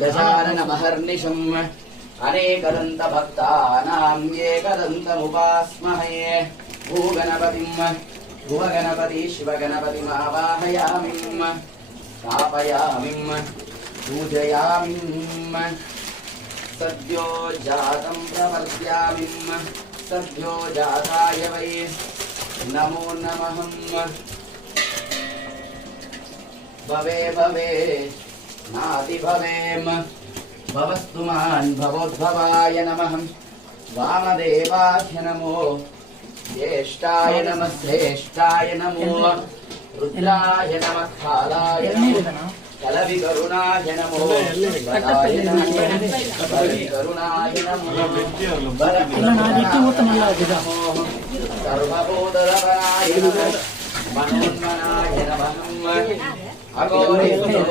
गजाननमहर्निशम् अनेकदन्तभक्तानाम् एकदन्तमुपास्महे भूगणपति शिवगणपतिमावाहयामिम् स्थापयामिम् पूजयामिम् सद्यो जातम् प्रवर्त्यामिम् सद्यो जाताय वै नमो नमः भवे भवे नाति भवेम भवस्तु मान् भवोद्भवाय नमः वामदेवाय नमो ज्येष्ठाय नमः श्रेष्ठाय नमो रुद्राय नमः कालाय नमो कलविकरुणाय नमो वराय नमो करुणाय नमो सर्वभूतलवनाय नमो मनोन्मनाय नमः अघोरेभ्यो